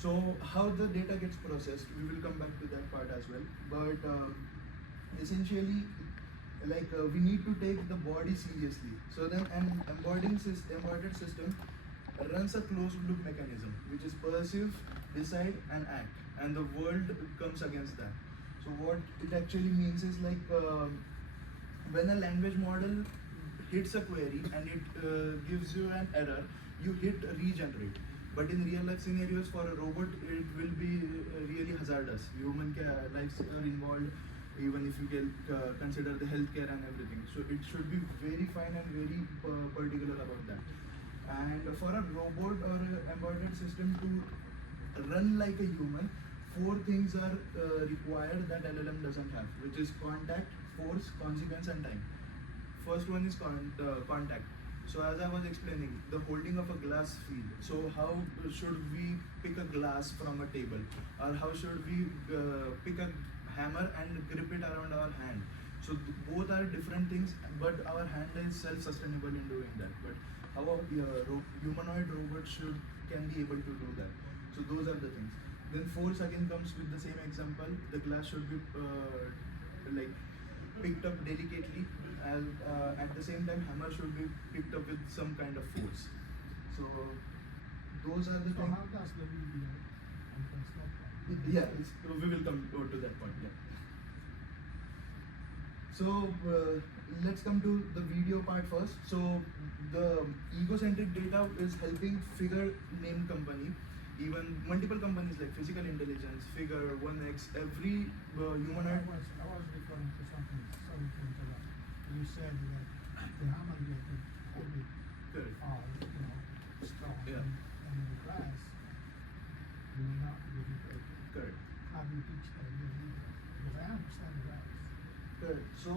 So how the data gets processed, we will come back to that part as well. But essentially, we need to take the body seriously. So then an embodied system runs a closed loop mechanism, which is perceive, decide, and act, and the world comes against that. So what it actually means is when a language model hits a query and it gives you an error, you hit regenerate. But in real life scenarios for a robot, it will be really hazardous. Human lives are involved, even if you can consider the healthcare and everything. So it should be very fine and very particular about that. And for a robot or an embodied system to run like a human, four things are required that LLM doesn't have, which is contact, force, consequence, and time. First one is contact. So as I was explaining, the holding of a glass field. So how should we pick a glass from a table, or how should we pick a hammer and grip it around our hand? So both are different things, but our hand is self-sustainable in doing that. But how a humanoid robot can be able to do that. So those are the things. Then force again comes with the same example. The glass should be like picked up delicately, and at the same time hammer should be picked up with some kind of force. So those are the So things. how does the video and Yeah, we will come to that point. Yeah. So let's come to the video part first. So the egocentric data is helping Figure name company, even multiple companies like Physical Intelligence, Figure, 1X, every humanoid. I was referring to something, sorry to interrupt. You said that the hammer you could hold it Correct. strong, Yeah. and the glass you may not be able to. Correct. How do you teach that? Because I understand glass. Correct. So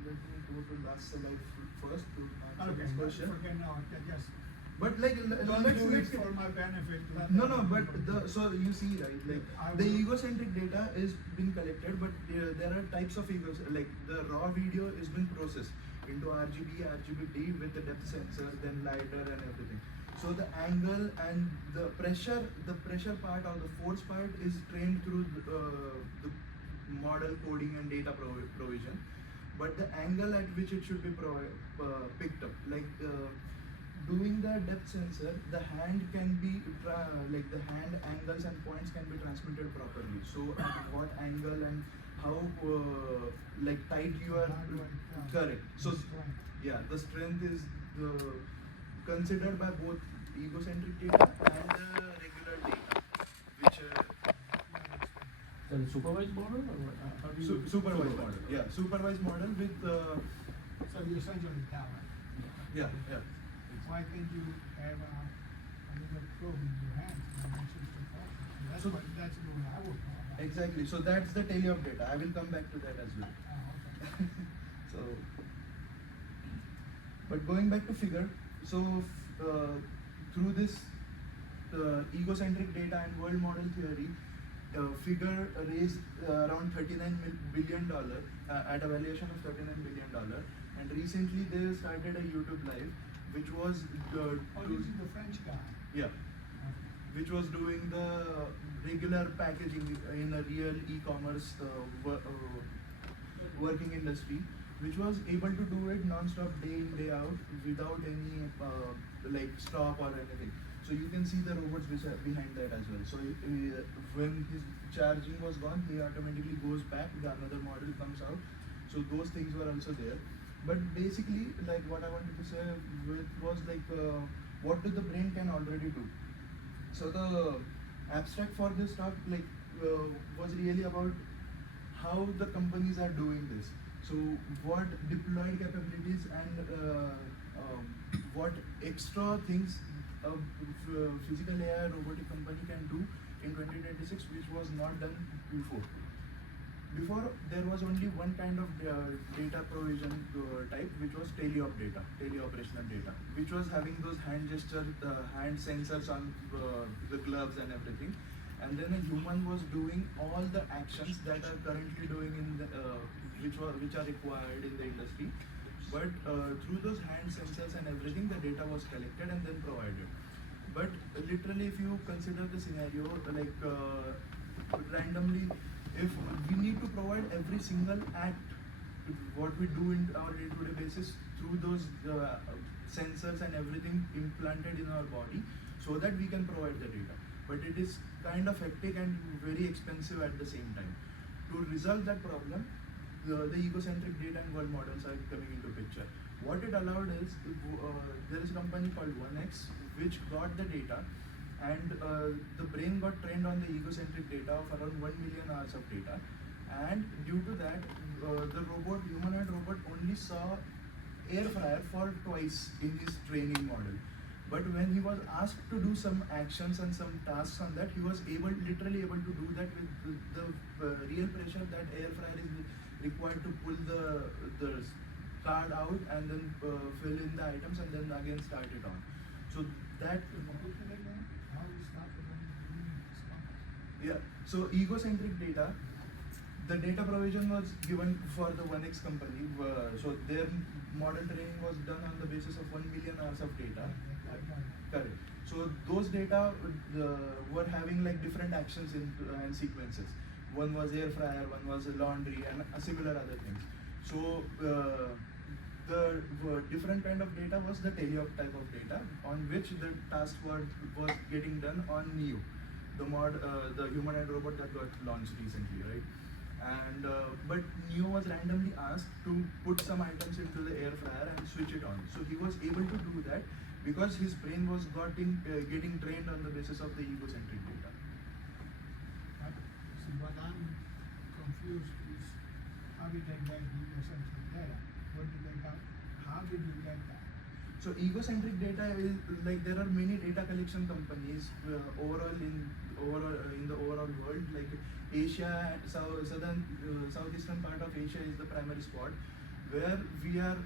let me go to last slide first to answer this question. Forget now. Just But don't let's do it let's for my benefit. no, but so you see, right, the egocentric data is being collected, but there are types of egos, like the raw video is being processed into RGB with the depth sensor, then LiDAR and everything. So the angle and the pressure part or the force part is trained through the model coding and data provision, but the angle at which it should be picked up, doing the depth sensor, the hand can be the hand angles and points can be transmitted properly. So at what angle and how tight you are. Correct. So yeah, the strength is considered by both egocentric data and regular data, which the supervised model, or how do you supervised model. Yeah, supervised model with So you essentially talent. yeah. Why can't you have another probe in your hands and make sure it's functional? That's So- that's the way I would call it. Exactly. So that's the teleop data. I will come back to that as well. Okay. So, but going back to Figure, so through this egocentric data and world model theory, Figure raised around $39 billion at a valuation of $39 billion, and recently they started a YouTube live, which was Oh, this is the French guy. yeah, Okay. which was doing the regular packaging in a real e-commerce working industry, which was able to do it non-stop day in day out without any stop or anything. So you can see the robots which are behind that as well. So when his charging was gone, he automatically goes back, the another model comes out. So those things were also there. But basically, what I wanted to say was what the brain can already do. So the abstract for this talk was really about how the companies are doing this. So what deployed capabilities and what extra things a physical AI robotic company can do in 2026, which was not done before. Before, there was only one kind of data provision type, which was teleop data, teleoperational data, which was having those hand gesture, hand sensors on the gloves and everything. And then a human was doing all the actions that are currently doing in the, which are required in the industry. But through those hand sensors and everything, the data was collected and then provided. But literally, if you consider the scenario, like randomly, if we need to provide every single act, what we do in our day-to-day basis through those sensors and everything implanted in our body, so that we can provide the data. But it is kind of hectic and very expensive at the same time. To resolve that problem, the egocentric data and world models are coming into picture. What it allowed is, there is a company called 1X which got the data, and the brain got trained on the egocentric data of around 1 million hours of data, and due to that, the humanoid robot only saw air fryer for twice in his training model. But when he was asked to do some actions and some tasks on that, he was literally able to do that with the real pressure that air fryer is required to pull the card out and then fill in the items and then again start it on. So that, How we started on doing this one? yeah. So egocentric data, the data provision was given for the 1X company. So their model training was done on the basis of 1 million hours of data. Correct. So those data were having like different actions and sequences. One was air fryer, one was laundry, and similar other things. So the different kind of data was the teleop type of data on which the task was getting done on Neo, the humanoid robot that got launched recently, right? And but Neo was randomly asked to put some items into the air fryer and switch it on. So he was able to do that because his brain was getting trained on the basis of the egocentric data. But see, what I'm confused is how did they get the egocentric data? What did they get? How did you get that? So egocentric data is like, there are many data collection companies overall in the overall world. Like Asia, southeastern part of Asia is the primary spot where we are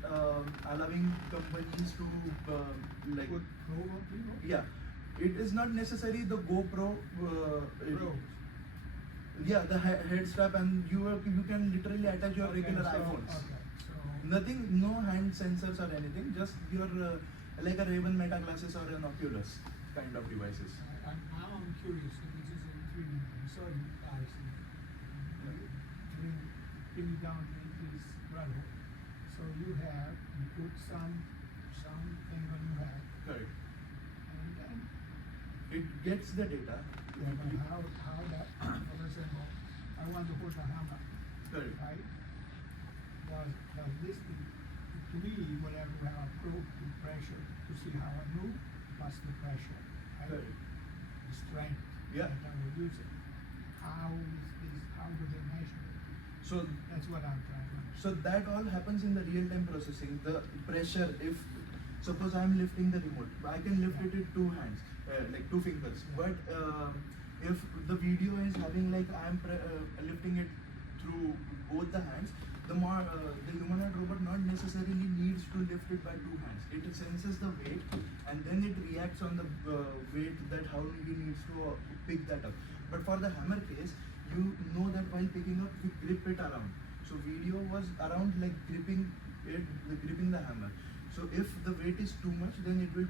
allowing companies to like. Put robot, Yeah, it is not necessarily the GoPro. Probes. Yeah, the head strap, and you can literally attach your regular iPhones. Okay, so Nothing, no hand sensors or anything, just your like a Ray-Ban Meta glasses or an Oculus kind of devices. now I'm curious, so this is a 3D thing. So you guys bring it down in this brother. So you put something on your head, Correct. and then It gets the data. yeah, but how that, for example, I want to put a hammer, Correct. right? Does this, to me, whenever we have a probe with pressure to see how I move, what's the pressure, right? Correct. The strength Yeah. that I will use it. How do they measure it? So That's what I'm trying to understand. So that all happens in the real-time processing. The pressure, if suppose I'm lifting the remote, I can lift it with two hands, like two fingers. But if the video is having like I'm lifting it through both the hands, the humanoid robot not necessarily needs to lift it by two hands. It senses the weight and then it reacts on the weight that how he needs to pick that up. But for the hammer case, you know that while picking up, we grip it around. So video was around like gripping the hammer. So if the weight is too much, then it will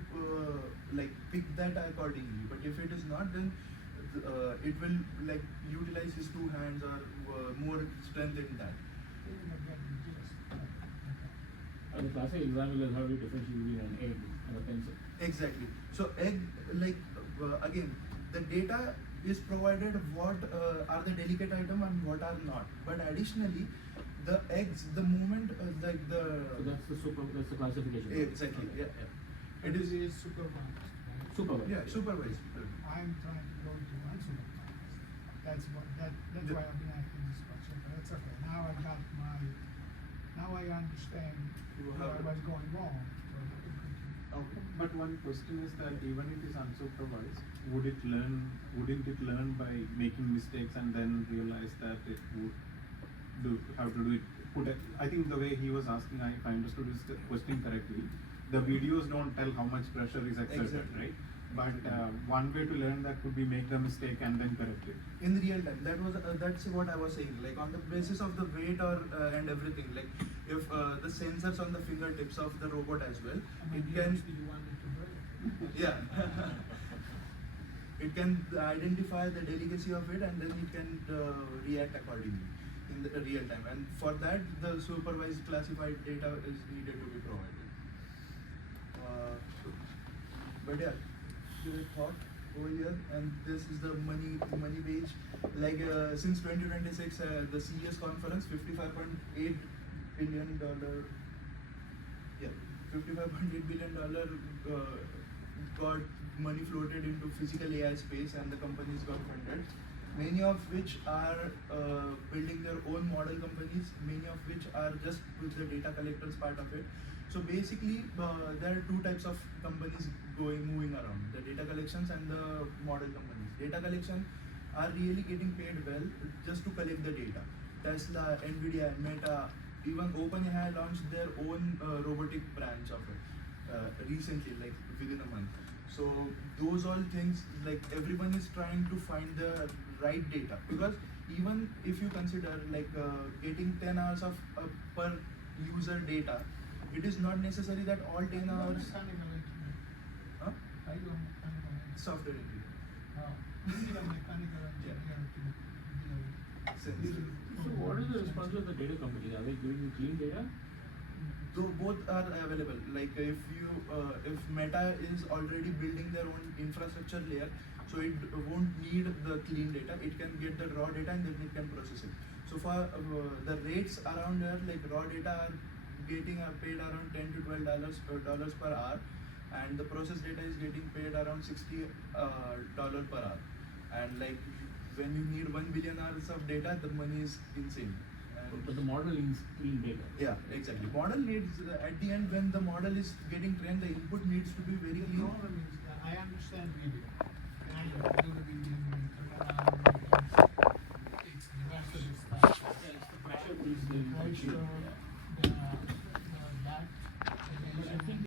like pick that accordingly. But if it is not, then it will like utilize his two hands or more strength in that. Even I get the gist. Okay. And the classic example is how do you differentiate between an egg and a pencil? Exactly. So egg, like again, the data is provided what are the delicate item and what are not. But additionally, the eggs, the moment like the. So that's the classification. Exactly. Okay. Yeah. It This is. supervised, right? Supervised. Yeah, supervised. I'm trying to go to unsupervised. That's why I've been asking this question, but that's okay. Now I understand where I was going wrong. So we can continue. Okay. But one question is that even if it is unsupervised, wouldn't it learn by making mistakes and then realize that it would have to do it? I think the way he was asking, if I understood his question correctly, the videos don't tell how much pressure is exerted, Exactly. right? But one way to learn that could be make the mistake and then correct it. In real time, that's what I was saying. Like on the basis of the weight or and everything. Like if the sensors on the fingertips of the robot as well, How many it can. years do you want me to break? Yeah. It can identify the delicacy of it, and then it can react accordingly in the real time. And for that, the supervised classified data is needed to be provided. But yeah, good thought over here. And this is the money page. Like since 2026, the CES conference, $55.8 billion. Yeah, $55.8 billion got money floated into physical AI space, and the companies got funded. Many of which are building their own model companies, many of which are just with the data collectors part of it. So basically, there are two types of companies moving around: the data collections and the model companies. Data collection are really getting paid well just to collect the data. Tesla, Nvidia, Meta, even OpenAI launched their own robotic branch of it recently, like within a month. So those all things, like everyone is trying to find the right data, because even if you consider like getting 10 hours of per user data, it is not necessary that all 10 hours. Mechanical engineer. Huh? I do mechanical engineer. Software engineer. You need a mechanical engineer to deal with. Sense. So what is the response of the data companies? Are they giving you clean data? Though both are available. Like if Meta is already building their own infrastructure layer, so it won't need the clean data. It can get the raw data and then it can process it. So for the rates around here, like raw data are paid around $10 to $12 per hour, and the process data is getting paid around $60 per hour. And like when you need 1 billion hours of data, the money is insane. But the model needs clean data. Yeah, exactly. Model needs, at the end, when the model is getting trained, the input needs to be very The clean. problem is that I understand video. I do the video, it's the rest of the stuff. Yeah, it's the pressure piece. Pressure,